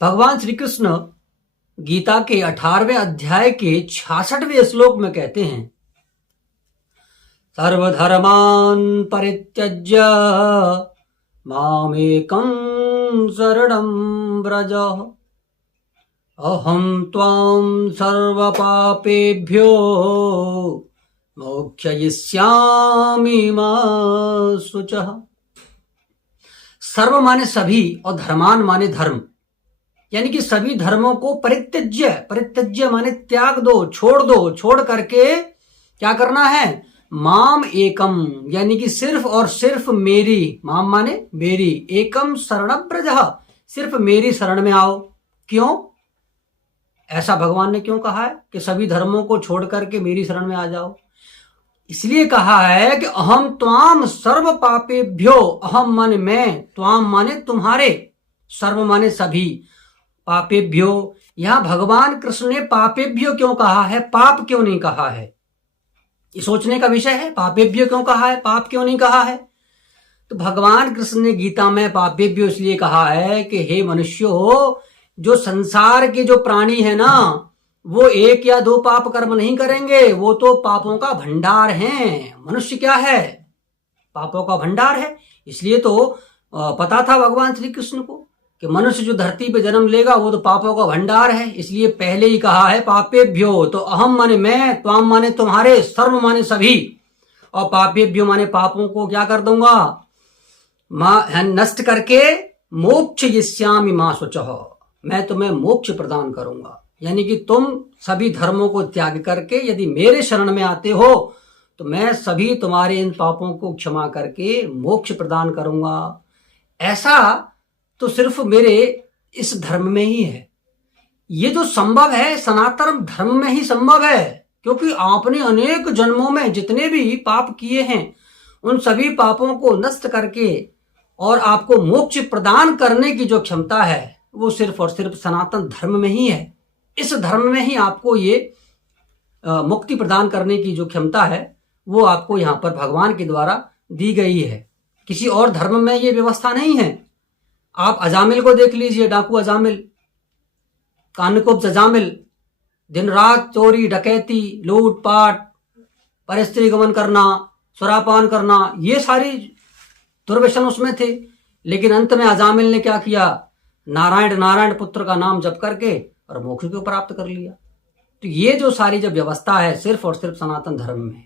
भगवान श्री कृष्ण गीता के 18वें अध्याय के 66वें श्लोक में कहते हैं, सर्वधर्मान् परित्यज्य मामेकं शरणं व्रज अहं त्वां सर्वपापेभ्यो मोक्षयिष्यामि मा शुचः। सर्व माने सभी और धर्मान माने धर्म, यानी कि सभी धर्मों को परित्यज्य, परित्यज्य माने त्याग दो, छोड़ करके क्या करना है, माम एकम यानी कि सिर्फ और सिर्फ मेरी, माम माने मेरी, एकम शरणं व्रजः सिर्फ मेरी शरण में आओ। क्यों ऐसा भगवान ने क्यों कहा है कि सभी धर्मों को छोड़ करके मेरी शरण में आ जाओ? इसलिए कहा है कि अहम त्वाम सर्व पापेभ्यो, अहम माने मैं, त्वाम माने तुम्हारे, सर्व माने सभी, पापेभ्यो। यहां भगवान कृष्ण ने पापेभ्यो क्यों कहा है, पाप क्यों नहीं कहा है, ये सोचने का विषय है। पापेभ्यो क्यों कहा है, पाप क्यों नहीं कहा है? तो भगवान कृष्ण ने गीता में पापेभ्यो इसलिए कहा है कि हे मनुष्यो, जो संसार के जो प्राणी है ना, वो एक या दो पाप कर्म नहीं करेंगे, वो तो पापों का भंडार हैं। मनुष्य क्या है, पापों का भंडार है। इसलिए तो पता था भगवान श्री कृष्ण को कि मनुष्य जो धरती पे जन्म लेगा वो तो पापों का भंडार है। इसलिए पहले ही कहा है पापेभ्यो, तो अहम माने मैं, त्वाम माने तुम्हारे, सर्व माने सभी, और पापेभ्यो माने पापों को क्या कर दूंगा, नष्ट करके मोक्षयिष्यामि मा शुचः, मैं तुम्हें मोक्ष प्रदान करूंगा। यानी कि तुम सभी धर्मों को त्याग करके यदि मेरे शरण में आते हो तो मैं सभी तुम्हारे इन पापों को क्षमा करके मोक्ष प्रदान करूंगा। ऐसा तो सिर्फ मेरे इस धर्म में ही है। ये जो संभव है सनातन धर्म में ही संभव है, क्योंकि आपने अनेक जन्मों में जितने भी पाप किए हैं उन सभी पापों को नष्ट करके और आपको मोक्ष प्रदान करने की जो क्षमता है वो सिर्फ और सिर्फ सनातन धर्म में ही है। इस धर्म में ही आपको ये मुक्ति प्रदान करने की जो क्षमता है वो आपको यहाँ पर भगवान के द्वारा दी गई है। किसी और धर्म में ये व्यवस्था नहीं है। आप अजामिल को देख लीजिए, डाकू अजामिल, कानकुब्ज अजामिल, दिन रात चोरी डकैती लूटपाट परस्त्री गमन करना, सुरापान करना, ये सारी दुर्व्यसन उसमें थे। लेकिन अंत में अजामिल ने क्या किया, नारायण नारायण पुत्र का नाम जप करके और मोक्ष को प्राप्त कर लिया। तो ये जो सारी जब व्यवस्था है सिर्फ और सिर्फ सनातन धर्म में है।